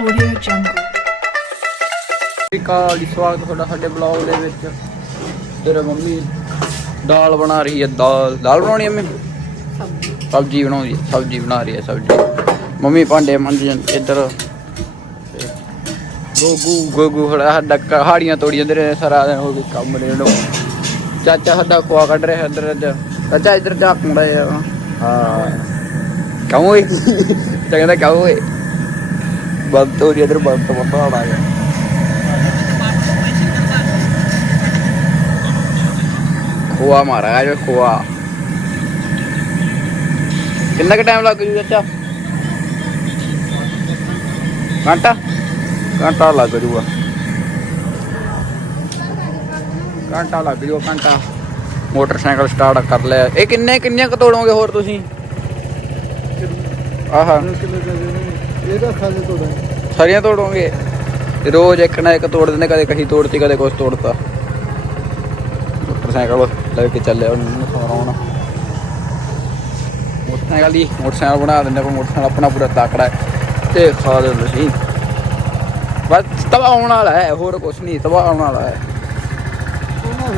Audio Jungle. ਕਾਲ ਜੀ ਸਵਾਗਤ ਤੁਹਾਡਾ ਸਾਡੇ ਬਲੌਗ ਦੇ ਵਿੱਚ। ਤੇਰਾ ਮੰਮੀ ਦਾਲ ਬਣਾ ਰਹੀ ਹੈ ਦਾਲ ਦਾਲ ਬਣਾਉਣੀ ਹੈ ਮੰਮੀ? ਸਬਜ਼ੀ। ਬਣਾਉਂਦੀ ਹੈ ਸਬਜ਼ੀ ਬਣਾ ਰਹੀ ਹੈ ਸਬਜ਼ੀ। ਮੰਮੀ ਭਾਂਡੇ ਮੰਜਣ ਇੱਧਰ। ਤੇ ਗੋਗੂ ਗੋਗੂ ਖੜਾ ਸਾਡਾ ਕਹਾੜੀਆਂ ਤੋੜੀ ਜਾਂਦੇ ਰਹੇ ਸਾਰਾ ਦਿਨ ਹੋ ਗਏ ਕੰਮ ਨੇ ਨੂੰ। ਚਾਚਾ ਸਾਡਾ ਖਵਾ ਕੱਢ ਰਿਹਾ ਇੱਧਰ ਅੱਜ। ਚਾਚਾ ਇੱਧਰ ਜਾ ਮੁੰਡਾ ਹਾਂ। ਕਾਹੋਂ ਓਏ? ਤਾਂ ਕਹਿੰਦਾ ਕਾਹੋਂ ਓਏ? ਬੰਦ ਤੋੜੀ ਇੱਧਰ ਬੰਦ ਤੋਂ ਬੰਦਾ ਆ ਗਿਆ ਖੋਆ ਮਾਰਾ ਜੋ ਖੋਆ ਕਿੰਨਾ ਕੁ ਟਾਈਮ ਲੱਗ ਜੂ ਚਾਚਾ ਘੰਟਾ ਘੰਟਾ ਲੱਗ ਜੂਗਾ ਘੰਟਾ ਲੱਗ ਜੂਗਾ ਘੰਟਾ ਮੋਟਰਸਾਈਕਲ ਸਟਾਰਟ ਕਰ ਲਿਆ ਇਹ ਕਿੰਨੇ ਕਿੰਨੀਆਂ ਕੁ ਤੋੜੋਗੇ ਹੋਰ ਤੁਸੀਂ ਆਹਾ ਇਹਦਾ ਖਾਲੇ ਤੋੜਾ ਸਾਰੀਆਂ ਤੋੜੋਗੇ। ਰੋਜ਼ ਇੱਕ ਨਾ ਇੱਕ ਤੋੜ ਦਿੰਦੇ ਕਦੇ ਕਹੀ ਤੋੜਤੀ ਕਦੇ ਕੁਛ ਤੋੜਤਾ। ਮੋਟਰਸਾਈਕਲ ਲੈ ਕੇ ਚੱਲਿਆ ਉਹਨੂੰ ਸੌਰਾਉਣਾ। ਮੋਟਰਸਾਈਕਲ ਦੀ ਮੋਟਰਸਾਈਕਲ ਬਣਾ ਦਿੰਦੇ ਪਰ ਮੋਟਰਸਾਈਕਲ ਆਪਣਾ ਪੂਰਾ ਤਾਕੜਾ ਹੈ। ਤੇ ਖਾ ਦਿੰਦੇ ਸੀ ਬਸ ਤਵਾ ਆਉਣ ਵਾਲਾ ਹੈ ਹੋਰ ਕੁਛ ਨਹੀਂ ਤਵਾ ਆਉਣ ਵਾਲਾ ਹੈ। ਉਹਨਾਂ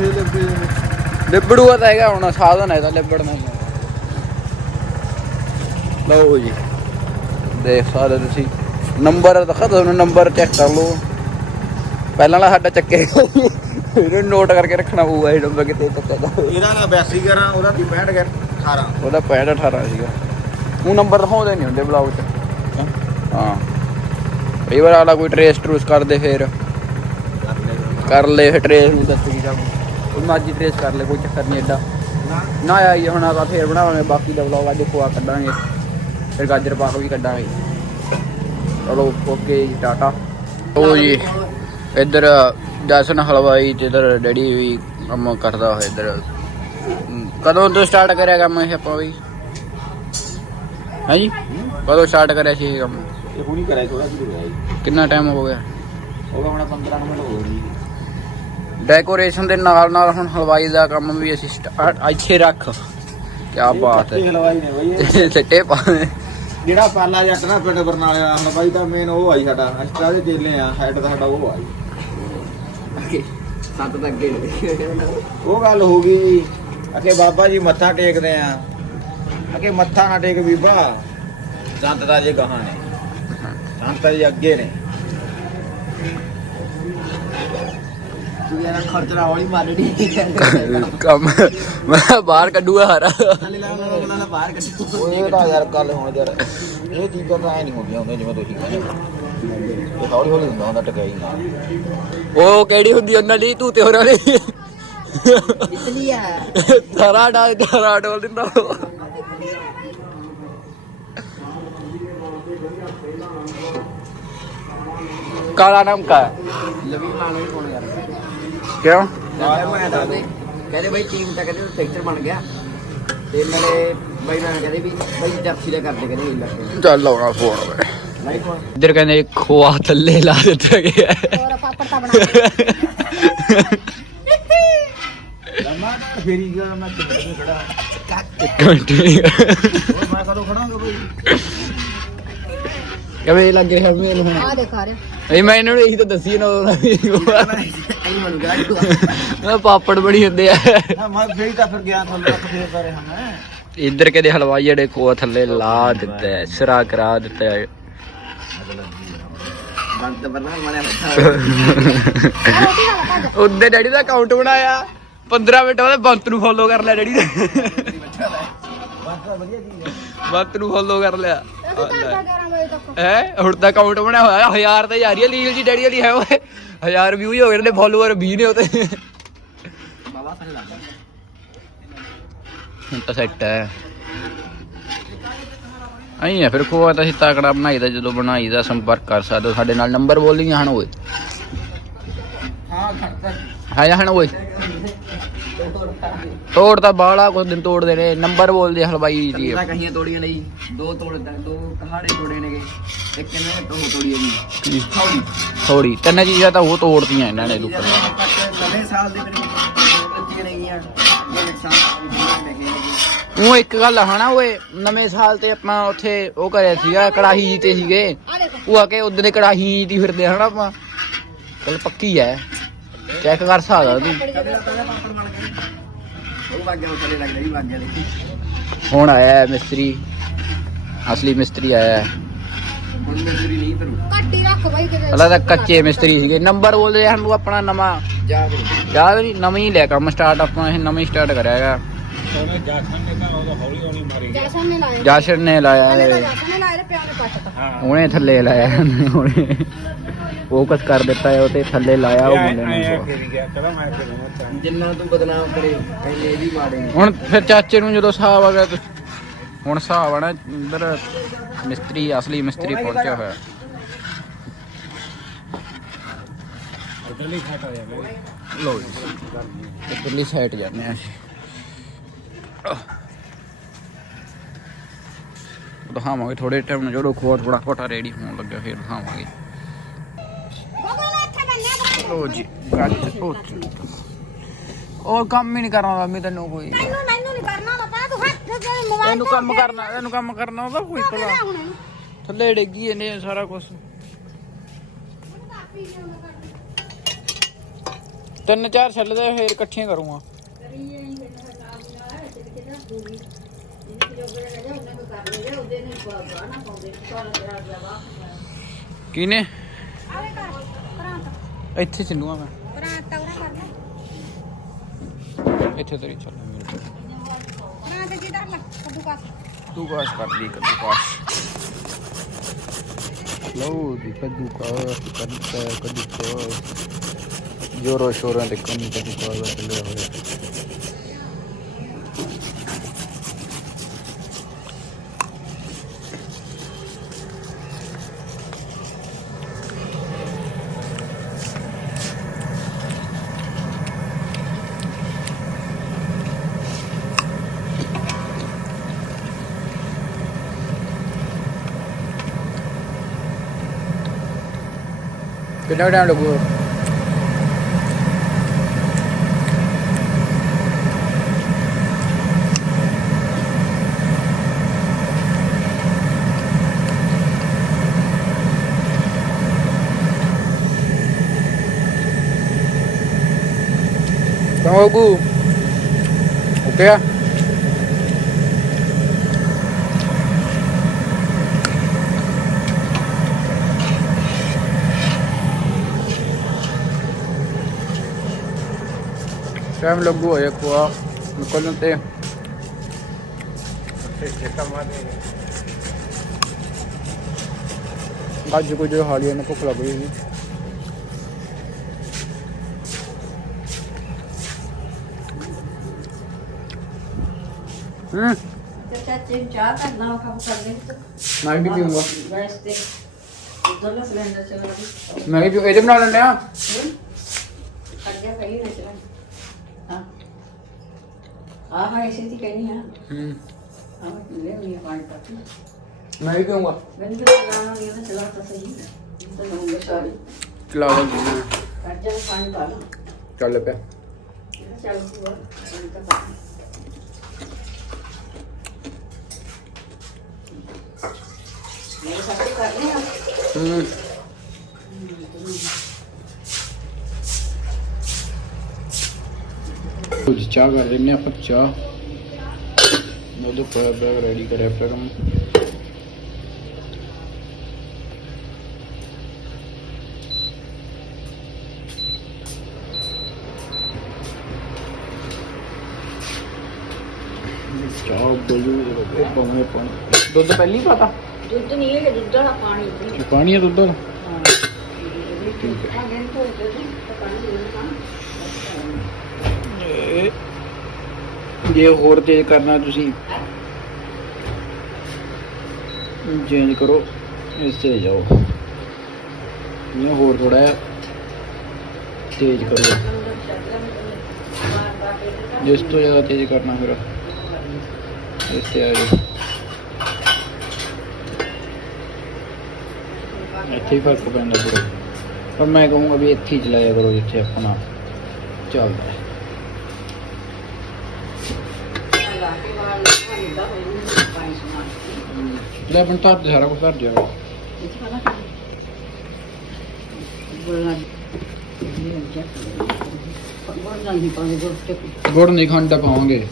ਲਿਬੜੂਆ ਤਾਂ ਹੈਗਾ ਹੁਣ ਸਾਧਨ ਹੈ ਤਾਂ ਲਿਬੜਨਾ ਲਓ ਜੀ। ਦੇਖ ਸਕਦੇ ਤੁਸੀਂ। ਨੰਬਰ ਦਿਖਾ ਤੁਹਾਨੂੰ ਨੰਬਰ ਚੈੱਕ ਕਰ ਲਓ। ਪਹਿਲਾਂ ਵਾਲਾ ਸਾਡਾ ਚੱਕੇ ਇਹਨੂੰ ਨੋਟ ਕਰਕੇ ਰੱਖਣਾ ਪਊਗਾ ਇਹ ਨੰਬਰ ਕਿਤੇ ਪਤਾ ਦਾ ਇਹਦਾ ਨਾ 82 ਕਰਾਂ ਉਹਦਾ ਦੀ 65 ਕਰ 18 ਉਹਦਾ 65 18 ਸੀਗਾ। ਉਹ ਨੰਬਰ ਦਿਖਾਉਂਦੇ ਨਹੀਂ ਹੁੰਦੇ ਬਲੌਗ 'ਚ। ਹਾਂ? ਕਈ ਵਾਰ ਆਲਾ ਕੋਈ ਟਰੇਸ ਟਰੂਸ ਕਰਦੇ ਫੇਰ। ਕਰ ਲੈ ਫਿਰ। ਟਰੇਸ ਨੂੰ ਦੱਸ ਕੀ ਜਾਊ ਉਹ ਮਰਜ਼ੀ ਟਰੇਸ ਕਰ ਲੈ ਕੋਈ ਚੱਕਰ ਨਹੀਂ ਐਡਾ। ਨਾ। ਆਈ ਹੁਣ ਆਪਾਂ ਫੇਰ ਬਣਾਵਾਂਗੇ ਬਾਕੀ ਦਾ ਵਲੌਗ ਅੱਜ ਖਵਾ ਕੱਢਾਂਗੇ। ਫਿਰ ਗਾਜਰ ਪਾਕ ਵੀ ਕੱਢਾਂਗੇ। ਚਲੋ ਓਕੇ ਜੀ ਟਾਟਾ। ਉਹ ਜੀ ਇੱਧਰ ਜਸਨ ਹਲਵਾਈ ਤੇ ਇੱਧਰ ਡੈਡੀ ਵੀ ਕੰਮ ਕਰਦਾ ਹੋਇਆ ਇੱਧਰ। ਕਦੋਂ ਤੋਂ ਸਟਾਰਟ ਕਰਿਆ ਕੰਮ ਇਹ ਆਪਾਂ ਵੀ? ਹਾਂਜੀ? ਕਦੋਂ ਸਟਾਰਟ ਕਰਿਆ ਸੀ ਇਹ ਕੰਮ? ਇਹ ਹੁਣੀ ਕਰਾਇਆ ਥੋੜਾ ਜਿਹਾ ਹੋਇਆ ਜੀ। ਕਿੰਨਾ ਟਾਈਮ ਹੋ ਗਿਆ? ਉਹ ਹੁਣ 15 ਮਿੰਟ ਹੋ ਗਏ ਡੈਕੋਰੇਸ਼ਨ ਦੇ ਨਾਲ ਨਾਲ ਹੁਣ ਹਲਵਾਈ ਦਾ ਕੰਮ ਵੀ ਅਸੀਂ ਸਟਾਰਟ ਇੱਥੇ ਰੱਖ। ਕੀ ਬਾਤ ਇਹ ਹੈ ਹਲਵਾਈ ਨੇ ਬਈ ਸਿੱਟੇ ਪਾ ਜਿਹੜਾ ਪਾਲਾ ਜੱਟ ਨਾ ਪਿੰਡ ਬਰਨਾਲੇ ਵਾਲਾ ਹਲਵਾਈ ਦਾ ਮੇਨ ਉਹ ਆਈ ਸਾਡਾ ਅਸਟਾ ਦੇ ਚੇਲੇ ਆ ਹੈਡ ਦਾ ਸਾਡਾ ਉਹ ਆਈ। ਸੱਤ ਤੱਕ ਅੱਗੇ ਉਹ ਗੱਲ ਹੋ ਗਈ ਅਕੇ ਬਾਬਾ ਜੀ ਮੱਥਾ ਟੇਕਦੇ ਆ। ਅਕੇ ਮੱਥਾ ਨਾ ਟੇਕ ਬੀਬਾ ਸੰਤ ਦਾ ਜੇ ਗਾਹਾਂ ਨੇ। ਸੰਤ ਜੀ ਅੱਗੇ ਨੇ। ਤੂੰ ਯਾਰ ਖਰਚਾ ਹੌਲੀ ਮਾਰਨੀ। ਕੰਮ ਮੈਂ ਬਾਹਰ ਕੱਢੂਗਾ ਹਾਰਾ। ਬਾਹਰ ਕੱਢੂ। ਉਹ ਤਾਂ ਯਾਰ ਕੱਲ ਹੁਣ ਯਾਰ ਇਹ ਚੀਜ਼ਾਂ ਤਾਂ ਐ ਨਹੀਂ ਹੁੰਦੀਆਂ ਹੁੰਦੀਆਂ ਜਿਵੇਂ ਤੁਸੀਂ ਕਹਿੰਦੇ ਇਹ ਹੌਲੀ ਹੌਲੀ ਹੁੰਦਾ ਹੁੰਦਾ ਟਕਾਈ ਉਹ ਕਿਹੜੀ ਹੁੰਦੀ ਉਹਨਾਂ ਦੀ ਤੂੰ ਤੇ ਹੋਰਾਂ ਨੇ ਇਤਲੀਆ ਸਾਰਾ ਡਾ ਸਾਰਾ ਡੋਲ ਦਿੰਦਾ ਉਹ। ਕਾਲਾ ਨਾਮ ਕਾ ਲਵੀ ਨਾਲ ਹੀ ਕੋਣ ਯਾਰ। ਕਿਉਂ? ਮੈਂ ਦੇ ਕਹਿੰਦੇ ਬਈ ਟੀਮ ਤਾਂ ਕਹਿੰਦੇ ਸੈਕਟਰ ਬਣ ਗਿਆ। ਤੇ ਨਾਲੇ ਬਈ ਮੈਂ ਕਹਿੰਦੇ ਵੀ ਬਈ ਜਰਸੀ ਦਾ ਕਰਦੇ ਕਹਿੰਦੇ ਇਹ ਲੱਗੇ। ਚੱਲ ਆਉਣਾ ਫੋਨ ਵੇ ਨਹੀਂ ਕੋਣ ਇੱਧਰ ਕਹਿੰਦੇ ਖੋਆ ਥੱਲੇ ਲਾ ਦਿੱਤਾ ਗਿਆ ਹੋਰ ਪਾਪੜ ਤਾਂ ਬਣਾ ਲੰਮਾ ਤਾਂ ਫੇਰੀ ਗਿਆ ਮੈਂ ਕਿੱਥੇ ਖੜਾ। ਇੱਕ ਮਿੰਟ। ਉਹ ਮੈਂ ਕਦੋਂ ਖੜਾਂਗਾ ਬਈ? ਕਿਵੇਂ ਲੱਗ ਰਿਹਾ ਮੈਨੂੰ? ਹੁਣ ਆ ਦੇਖਾ ਰਿਹਾ। ਇਹ ਮੈਂ ਇਹਨਾਂ ਨੂੰ ਇਹੀ ਤਾਂ ਦੱਸੀ ਨਾ। ਐਂ ਮਨ ਗਿਆ ਮੈਂ ਪਾਪੜ ਬਣੀ ਹੁੰਦੇ ਆ। ਮੈਂ ਫੇਰੀ ਤਾਂ ਫਿਰ ਗਿਆ ਤੁਹਾਨੂੰ ਰੱਖ ਫੇਰ ਕਰੇ ਹਾਂ ਇੱਧਰ ਕਹਿੰਦੇ ਹਲਵਾਈ ਜਿਹੜੇ ਖੋਆ ਥੱਲੇ ਲਾ ਦਿੱਤਾ ਹੈ ਸਿਰਾ ਕਰਾ ਦਿੱਤਾ। ਹੈ ਬੰਦ ਬਣਾ ਮਨੇ ਉਹਦੇ ਡੈਡੀ ਦਾ ਅਕਾਊਂਟ ਬਣਾਇਆ। 15 ਮਿੰਟ ਬਾਅਦ ਬੰਤ ਨੂੰ ਫੋਲੋ ਕਰ ਲਿਆ ਡੈਡੀ ਨੇ। ਬੰਤ ਨੂੰ ਫੋਲੋ ਕਰ ਲਿਆ। ਅਸੀਂ ਘੰਟਾ 11 ਵਜੇ ਤੱਕ ਹੈ? ਹੁਣ ਤਾਂ ਅਕਾਊਂਟ ਬਣਿਆ ਹੋਇਆ। ਹਜ਼ਾਰ ਤੇ ਜਾ ਰਹੀ ਹੈ ਲੀਲ ਜੀ ਡੈਡੀ ਵਾਲੀ, ਹੈ ਓਏ। ਹਜ਼ਾਰ ਵਿਊ ਹੋ ਗਏ ਨੇ ਫੋਲੋਅਰ 20 ਨੇ ਉਤੇ ਬਾਬਾ ਥੱਲੇ ਲੱਗ ਹੁਣ ਤਾਂ ਸੈੱਟ ਹੈ। ਆਈ ਹੈ ਫਿਰ ਕੋਆ ਤਾਂ ਅਸੀਂ ਤਾਕੜਾ ਬਣਾਈਦਾ ਜਦੋਂ ਬਣਾਈਦਾ ਸੰਪਰਕ ਕਰ ਸਕਦੇ ਹੋ। ਸਾਡੇ ਨਾਲ ਨੰਬਰ ਬੋਲੀਆਂ ਹਨ ਓਏ। ਹਾਂ ਖੜਦਾ ਹੈ ਹਨ ਓਏ? ਤੋੜ ਤਾਂ ਬਾਲਾ ਕੁਝ ਦਿਨ ਤੋੜਦੇ ਨੇ ਨੰਬਰ ਬੋਲਦੇ ਹਲਵਾਈ ਜੀ ਤਾਂ ਕਹੀਆਂ ਤੋੜੀਆਂ ਨਹੀਂ ਦੋ ਤੋੜ ਦੋ ਕਹਾੜੇ ਤੋੜੇ ਨੇਗੇ। ਇੱਕ ਕਿੰਨੇ ਤੋਂ ਤੋੜੀ ਹੈਗੀ ਥੋੜੀ ਥੋੜੀ ਤਿੰਨ ਚੀਜ਼ਾਂ ਤਾਂ ਉਹ ਤੋੜਤੀਆਂ ਇਹਨਾਂ ਨੇ ਲੋਕਾਂ ਨੇ ਨਵੇਂ ਸਾਲ ਦੇ ਨੁਕਸਾਨ ਉਹ ਇੱਕ ਗੱਲ ਹਨਾ ਓਏ ਨਵੇਂ ਸਾਲ ਤੇ ਆਪਾਂ ਉੱਥੇ ਉਹ ਕਰਿਆ ਸੀਗਾ ਕੜਾਹੀ ਜੀ ਤੇ ਸੀਗੇ। ਉਹ ਆ ਕੇ ਉਦੋਂ ਦੇ ਕੜਾਹੀ ਜੀ ਦੀ ਫਿਰਦੇ ਹਨਾ ਆਪਾਂ। ਗੱਲ ਪੱਕੀ ਐ। ਚੈੱਕ ਕਰ ਸਕਦਾ ਤੂੰ। ਉਹ ਵਾਗਿਆ ਉਹ ਥੱਲੇ ਲੱਗ ਰਹੀ ਵਾਗਿਆ ਦੇਖੀ। ਹੁਣ ਆਇਆ ਹੈ ਮਿਸਤਰੀ। ਅਸਲੀ ਮਿਸਤਰੀ ਆਇਆ ਹੈ। ਹੁਣ ਮਿਸਤਰੀ ਨਹੀਂ ਤਰੂ ਘੱਟ ਹੀ ਰੱਖ ਬਾਈ ਕਿਤੇ। ਪਹਿਲਾਂ ਤਾਂ ਕੱਚੇ ਮਿਸਤਰੀ ਸੀਗੇ। ਨੰਬਰ ਬੋਲਦੇ ਸਾਨੂੰ ਆਪਣਾ ਨਵਾਂ। ਜਾ ਯਾਦ ਨਹੀਂ। ਨਵਾਂ ਲਿਆ ਕੰਮ ਸਟਾਰਟ ਆਪਾਂ ਇਹ ਨਵਾਂ ਸਟਾਰਟ ਕਰਿਆ ਹੈਗਾ। ਨੇ ਮਾਰੀ। ਜੈਸਨ ਨੇ ਲਾਇਆ। ਜਾਸ਼ਰ ਨੇ ਲਾਇਆ ਹਲੇ ਤਾਂ ਹੈ। ਜੈਸਨ ਨੇ ਲਾਇਆ ਤੇ ਪਿਓ ਨੇ ਪੱਟਤਾ ਹਾਂ। ਉਹਨੇ ਥੱਲੇ ਲਾਇਆ ਉਹਨੇ ਫੋਕਸ ਕਰ ਦਿੱਤਾ ਹੈ ਉਹ ਤੇ ਥੱਲੇ ਲਾਇਆ ਉਹ ਮੁੰਡੇ ਨੇ ਗਿਆ ਚਲੋ ਮੈਂ ਜਿੰਨਾ ਤੂੰ ਬਦਨਾਮ ਕਰੇ ਐਨੇ ਇਹ ਵੀ ਨੇ। ਹੁਣ ਫਿਰ ਚਾਚੇ ਨੂੰ ਜਦੋਂ ਹਿਸਾਬ ਆ ਗਿਆ ਤੇ ਹੁਣ ਹਿਸਾਬ ਆਣਾ ਅੰਦਰ ਮਿਸਤਰੀ ਅਸਲੀ ਮਿਸਤਰੀ ਪਹੁੰਚਿਆ ਹੋਇਆ। ਉਧਰਲੀ ਫਟ ਹੋ ਜਾਵੇ ਲੋ ਜੀ। ਇੱਧਰਲੀ ਸਾਈਡ ਜਾਂਦੇ ਆ ਦਿਖਾਵਾਂਗੇ ਥੋੜੇ ਟਾਈਮ ਨੂੰ ਜਦੋਂ ਖੋਆ ਥੋੜਾ ਘੋਟਾ ਰੈਡੀ ਹੋਣ ਲੱਗਾ ਫਿਰ ਦਿਖਾਵਾਂਗੇ। ਲੋ ਜੀ ਗੱਲ ਪਹੁੰਚ ਉਹ ਕੰਮ ਹੀ ਨਹੀਂ ਕਰਨਾ ਮੈਂ ਤੈਨੂੰ ਕੋਈ। ਤੈਨੂੰ ਮੈਨੂੰ ਨਹੀਂ ਕਰਨਾ ਹੁੰਦਾ ਪਹਿਲਾਂ ਤੂੰ ਹੱਥ ਤੇ ਮੋਬਾਈਲ ਤੈਨੂੰ ਕੰਮ ਕਰਨਾ ਤੈਨੂੰ ਕੰਮ ਕਰਨਾ ਉਹਦਾ ਕੋਈ ਭਲਾ। ਹੁਣ? ਇਹਨੂੰ ਥੱਲੇ ਡਿੱਗੀ ਇਹਨੇ ਸਾਰਾ ਕੁਝ ਤਿੰਨ ਚਾਰ ਛੱਲਦੇ, ਫੇਰ ਇਕੱਠੀਆਂ ਕਰੂੰਗਾ। ਕਿਨੇ ਆਵੇ ਕਰ ਕਰਾਂ ਤਾਂ ਇੱਥੇ ਚੱਲੂਗਾ ਮੈਂ। ਕਰਾਂ ਤਾਂ ਉਰੇ ਕਰ ਲੈ ਇੱਥੇ ਤੇਰੀ ਚੱਲ ਮੇਰੇ। ਕੋਲ। ਕਰਾਂ ਤੇ ਜਿੱਧਰ ਲੱਗ ਕੱਦੂ ਕਾਸ ਤੂੰ ਕਾਸ਼ ਕਰ ਲਈ ਕੱਦੂ ਕਾਸ਼। ਲਓ ਜੀ, ਕੱਦੂ ਕਾਸ਼ ਕਰਤਾ ਹੈ ਕੱਦੂ ਕਾਸ਼। ਜੋਰੋ ਸ਼ੋਰਾਂ ਤੇ ਕੰਮ ਕੱਦੂ ਕਾਸ਼ ਦਾ ਚੱਲਿਆ ਹੋਇਆ ਕਿੰਨਾ ਟਾਈਮ ਲੱਗੂਗਾ Kang Ogu. Okay ah. Time ਲੱਗੂ ਹੋਇਆ ਕੁਆ ਨਿਕਲਣ ਤੇ ਠੇਕਾ ਮਾਰੇ ਅੱਜ ਕੁਝ ਹਾਲੀਆ ਨੂੰ ਭੁੱਖ ਲੱਗ ਰਹੀ ਸੀ ਹੂੰ ਚਾਚੇ ਨੂੰ ਚਾਹ ਕਰਨਾ ਕੰਮ ਕਰਦੇ ਮੈਂ ਵੀ ਪੀਊਂਗਾ ਗੈਸ ਤੇ ਉਧਰ ਦਾ ਸਿਲੰਡਰ ਚਲਾ ਦੀ ਮੈਂ ਵੀ ਪੀਊਂ ਇਹਦੇ ਬਣਾ ਲੈਂਦੇ ਆ ਅੱਗੇ ਕਹੀ ਨਾ ਚਲਾ ਹਾਂ ਆਹ ਹਾਂ ਇਸੇ ਦੀ ਕਹਿਨੀ ਆ ਹੂੰ ਹਾਂ ਲੈ ਵੀ ਪਾਣੀ ਪੱਤੀ ਮੈਂ ਵੀ ਪੀਊਂਗਾ ਮੈਨੂੰ ਵੀ ਲਾਣਾ ਨਹੀਂ ਨਾ ਚਲਾ ਤਾਂ ਸਹੀ ਤਾਂ ਲਊਂਗੇ ਸਾਰੀ ਚਲਾ ਲੈ ਕੱਢ ਜਾ ਪਾਣੀ ਪਾ ਲਾ ਚੱਲ ਪਿਆ ਚੱਲ ਤੂੰ ਪਾਣੀ ਤਾਂ ਪਾ ਮੇਰੇ ਸਾਰੇ ਕਰਨੇ ਆ ਹੂੰ ਕੁਝ ਚਾਹ ਕਰ ਰਹੇ ਨੇ ਆਪਾਂ ਚਾਹ ਉਹਦੇ ਪਰ ਬੈਗ ਰੈਡੀ ਕਰਿਆ ਪਿਆ ਕੰਮ ਦੁੱਧ ਨਹੀਂ ਹੈ ਦੁੱਧ ਵਾਲਾ ਪਾਣੀ ਪਾਣੀ ਹੈ ਦੁੱਧ ਵਾਲਾ? ਹਾਂ ਠੀਕ ਹੈ ਗਏ ਤੋਂ ਦੁੱਧ ਤਾਂ ਪਾਣੀ ਨਹੀਂ ਇਹ ਜੇ ਹੋਰ ਤੇਜ਼ ਕਰਨਾ ਤੁਸੀਂ ਚੇਂਜ ਕਰੋ ਇਸ ਤੇ ਜਾਓ। ਇਹ ਹੋਰ ਥੋੜਾ ਤੇਜ਼ ਕਰੋ। ਜਿਸ ਤੋਂ ਜ਼ਿਆਦਾ ਤੇਜ਼ ਕਰਨਾ ਫਿਰ ਇਸ ਤੇ ਆ ਜਾਓ। ਇੱਥੇ ਹੀ ਫ਼ਰਕ ਪੈਂਦਾ ਪੂਰਾ। ਪਰ ਮੈਂ ਕਹੂੰਗਾ ਵੀ ਇੱਥੇ ਹੀ ਚਲਾਇਆ ਕਰੋ, ਜਿੱਥੇ ਆਪਣਾ ਚੱਲਦਾ ਹੈ। ਲਾ ਕੇ ਲੈ ਆਪਣ ਧਰ ਸਾਰਾ ਕੁਝ ਧਰ ਦਿਆ ਗੁੜ ਨਹੀਂ ਖੰਡ ਪਾਵਾਂਗੇ।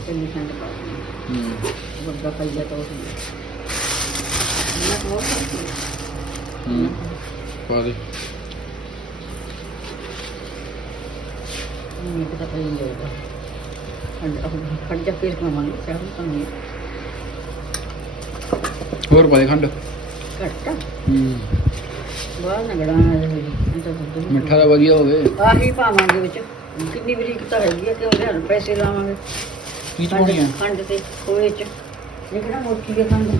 ਹੂੰ। ਗੁੜ ਦਾ ਫਾਇਦਾ ਤਾਂ ਉਹ ਹੂੰ। ਪਾ ਦੇ। ਨਹੀਂ ਪਤਾ ਪਈ ਨਹੀਂ ਹੋਗਾ ਖੰਡ ਖੰਡ ਜਾ ਫੇਰ ਕਰਾਵਾਂਗੇ ਚਾਹ ਪਾਣੀ ਹੋਰ ਪਾ ਦੇ ਖੰਡ। ਘੱਟਾ ਹੂੰ। ਬਾਹਰ ਨਾ ਗੜਾਣਾ ਇਹ ਤਾਂ ਦੁੱਧ ਮਿੱਠਾ ਵਧੀਆ ਹੋਵੇ। ਆਹੀ ਪਾਵਾਂਗੇ ਵਿੱਚ। ਕਿੰਨੀ ਬਰੀਕ ਤਾਂ ਹੈਗੀ ਆ ਕਿ ਉਹਦੇ ਹਰ ਪੈਸੇ ਲਾਵਾਂਗੇ। ਕੀ ਚ ਪਾਉਣੀ ਆ? ਖੰਡ ਤੇ ਖੋਏ ਚ। ਇਹ ਕਿਹੜਾ ਮੋਟੀ ਦੇ ਖੰਡ?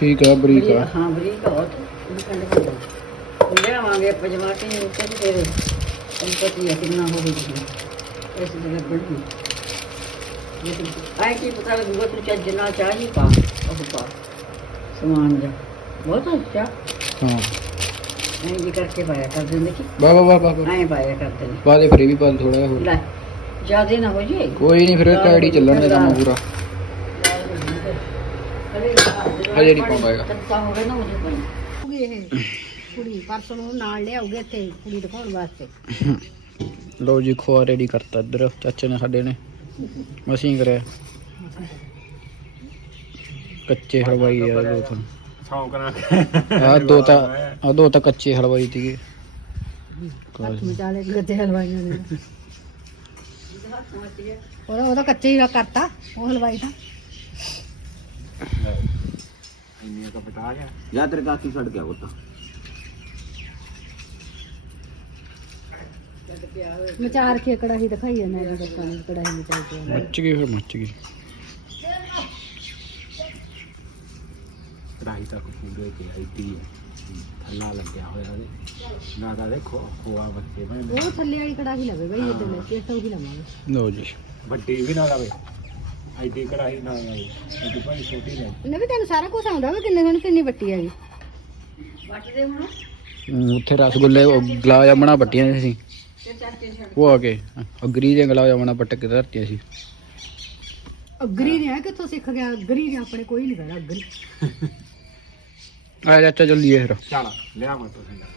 ਠੀਕ ਆ ਬਰੀਕ ਆ। ਹਾਂ ਬਰੀਕ ਆ ਉਹ ਲਿਆਵਾਂਗੇ ਆਪਾਂ ਜਮਾ ਕੇ ਨਹੀਂ ਉੱਤੇ ਤੇ ਫਿਰ ਤੁਹਾਨੂੰ ਪਤਾ ਹੀ ਕਿੰਨਾ ਹੋਵੇ ਜੀ ਇਸ ਦੇ ਦੀ ਇਹ ਤਾਂ ਆਏ ਕੀ ਪਤਾ ਲੱਗੂਗਾ ਤੂੰ ਚੱਜ ਨਾਲ ਚਾਹ ਪਾ ਉਹ ਪਾ। ਸਮਾਨ ਜਾ। ਬਹੁਤ ਅੱਛਾ ਹਾਂ। ਐਂ ਜੀ ਕਰਕੇ ਪਾਇਆ ਕਰ ਦਿੰਦੇ ਕਿ? ਵਾ ਵਾ ਵਾ ਵਾ। ਐਂ ਪਾਇਆ ਕਰਦੇ ਨੇ। ਪਾ ਦੇ ਫਿਰ ਵੀ ਪਾ ਦੇ ਥੋੜਾ ਹੋਰ। ਲੈ ਜਿਆਦੇ ਨਾ ਹੋ ਜੇ। ਕੋਈ ਨਹੀਂ ਫਿਰ ਆਈਡੀ ਚੱਲਣ ਦੇ ਕੰਮ ਪੂਰਾ। ਹਜੇ ਨਹੀਂ ਪਾਉਂਦਾ ਹੈਗਾ। ਤਾਂ ਹੋ ਗਿਆ ਨਾ ਉਹਦੇ ਕੋਲ। ਹੋਊਗੀ ਇਹ। ਕੁੜੀ ਪਰਸੋਂ ਨੂੰ ਨਾਲ ਲਿਆਉਗੇ ਇੱਥੇ ਕੁੜੀ ਦਿਖਾਉਣ ਵਾਸਤੇ। ਲੋ ਜੀ ਖੋਆ ਰੈਡੀ ਕਰਤਾ ਇੱਧਰ ਚਾਚੇ ਨੇ ਸਾਡੇ ਨੇ। ਮਸੀਂ ਕਰਿਆ। ਕੱਚੇ ਹਲਵਾਈ ਆ ਦੋ ਤਾਂ। ਸ਼ੌਂਕ ਨਾਲ। ਆ ਦੋ ਤਾਂ ਆ ਦੋ ਤਾਂ ਕੱਚੇ ਹਲਵਾਈ ਸੀਗੇ। ਹੱਥ ਮਚਾਲੇ ਗੱਦੇ ਹਲਵਾਈਆਂ ਨੇ। ਉਹਦਾ ਉਹਦਾ ਕੱਚੇ ਹੀ ਕਰਤਾ ਉਹ ਹਲਵਾਈ ਦਾ ਇੰਨੀਆਂ ਤਾਂ ਬਤਾ ਗਿਆ। ਜਾਂ ਤੇਰੇ ਕਾਕੀ ਛੱਡ ਗਿਆ ਪੁੱਤ। ਮਚਾਰ ਕੇ ਕੜਾਹੀ ਦਿਖਾਈ ਜਾਂਦਾ ਇਹ ਦੱਸਾਂ ਕੜਾਹੀ ਮਚਾਈ ਕੇ ਮੱਚ ਗਈ ਫਿਰ ਮੱਚ ਗਈ। ਕੜਾਈ ਤਾਂ ਕੁਝ ਨਹੀਂ ਕਿ ਆਈਤੀ ਹੈ ਥੱਲਾ ਲੱਗਿਆ ਹੋਇਆ ਉਹਦੇ। ਨਾ ਤਾਂ ਦੇਖੋ ਖੋਆ ਬੱਚੇ ਬਣੇ। ਉਹ ਥੱਲੇ ਵਾਲੀ ਕੜਾਹੀ ਲਵੇ ਬਈ ਇਹਦੇ ਲੈ ਕੇ ਤਾਂ ਉਹੀ ਲਵਾਂਗੇ। ਲੋ ਜੀ। ਵੱਡੀ ਵੀ ਨਾ ਲਵੇ। ਐਡੀ ਕੜਾਈ ਨਾ ਲਵੇ ਐਡੀ ਭਾਈ ਛੋਟੀ ਲੈ ਉਹਨੇ ਵੀ ਤੈਨੂੰ ਸਾਰਾ ਕੁਝ ਆਉਂਦਾ ਵੀ ਕਿੰਨੇ ਹੁਣ ਕਿੰਨੀ ਵੱਟੀ ਹੈਗੀ ਵੱਟਦੇ ਹੁਣ? ਹਮ, ਉੱਥੇ ਰਸਗੁੱਲੇ ਉਹ ਗੁਲਾਬ ਜਾਮਣਾ ਪੱਟੀਆਂ ਸੀ ਤੇ ਚਾਚੇ ਛੱਡ ਉਹ ਆ ਕੇ ਅਗਰੀ ਦੇ ਗੁਲਾਬ ਜਾਮਣਾ ਪੱਟ ਕੇ ਧਰਤੀਆਂ ਸੀ। ਅਗਰੀ ਨੇ ਕਿੱਥੋਂ ਸਿੱਖ ਗਿਆ? ਅਗਰੀ ਨੇ ਆਪਣੇ ਕੋਈ ਨਹੀਂ ਕਰਦਾ ਅਗਰੀ। ਆ ਚਾਚਾ ਚੱਲੀਏ ਫਿਰ। ਚੱਲ ਲਿਆ ਮੈਂ ਤੁਸੀਂ ਹਾਂ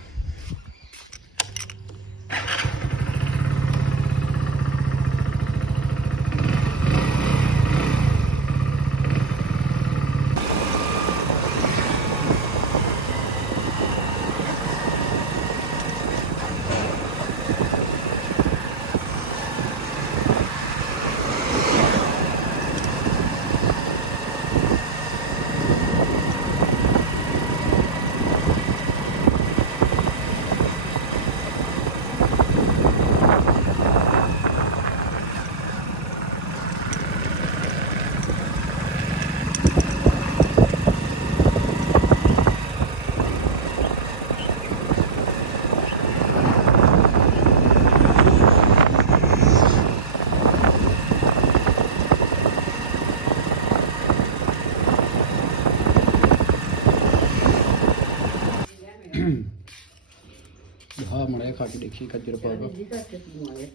ਮੜਿਆ ਖਾ ਕੇ ਦੇਖੀ ਕੱਜਰ ਪਾਗਾ ਜੀ ਕਰਕੇ ਪੀਵਾਂਗੇ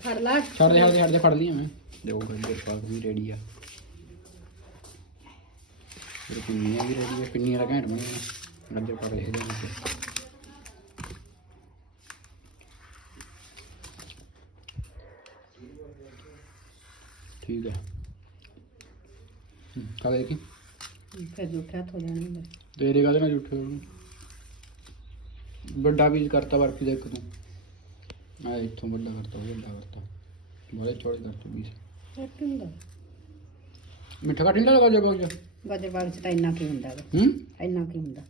ਫੜ ਲਾ। ਛੱਡ ਦੇ ਛੱਡ ਦੇ ਛੱਡ ਦੇ ਫੜ ਲਈ ਮੈਂ ਦੇਖੋ ਕੱਜਰ ਪਾਕ ਵੀ ਰੈਡੀ ਆ। ਫਿਰ ਪਿੰਨੀਆਂ ਵੀ ਰੈਡੀ ਆ ਪਿੰਨੀਆਂ ਦਾ ਘੈਂਟ ਬਣੀਆਂ ਕੱਜਰ ਪਾਕ ਲਿਖ ਦੇ ਵਿੱਚ। ਠੀਕ ਹੈ ਕਾ ਦੇਖੀ। ਫਿਰ ਜੂਠਾ ਹੋ ਜਾਣੀ ਤੇਰੇ ਕਾਹਦੇ ਨਾਲ ਜੁੱਠੇ ਹੋਣ ਵੱਡਾ ਪੀਸ ਕਰਤਾ ਬਰਫੀ ਦਾ ਇੱਕ ਤੂੰ ਆ ਇੱਥੋਂ ਵੱਡਾ ਕਰਤਾ ਉਹ ਵੱਡਾ ਕਰਤਾ। ਬੜੇ ਚੌੜੇ ਕਰਤੇ ਪੀਸ। ਇੱਕ ਹੁੰਦਾ ਮਿੱਠਾ ਘੱਟ ਨਹੀਂ ਲੱਗਾ ਜਾ? ਬਾਗ ਗਾਜਰ ਬਾਗ ਚ ਤਾਂ ਇੰਨਾ ਕੀ ਹੁੰਦਾ ਵਾ। ਹੂੰ? ਇੰਨਾ ਕੀ ਹੁੰਦਾ।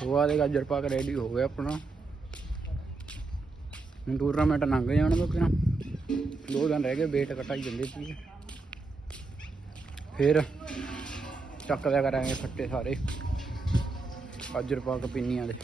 ਖੋਆ ਦੇ ਗਾਜਰ ਪਾਕ ਰੈਡੀ ਹੋ ਗਿਆ ਆਪਣਾ। ਹੁਣ ਟੂਰਨਾਮੈਂਟ ਲੰਘ ਜਾਣ ਦੋ ਕਿਨਾ ਦੋ ਦਿਨ ਰਹਿ ਗਏ ਵੇਟ ਕਟਾਈ ਜਾਂਦੇ ਸੀ। ਫਿਰ ਚੱਕ ਦਿਆ ਕਰਾਂਗੇ ਫੱਟੇ ਸਾਰੇ। ਗਾਜਰ ਪਾਕ ਪਿੰਨੀਆਂ ਦੇ।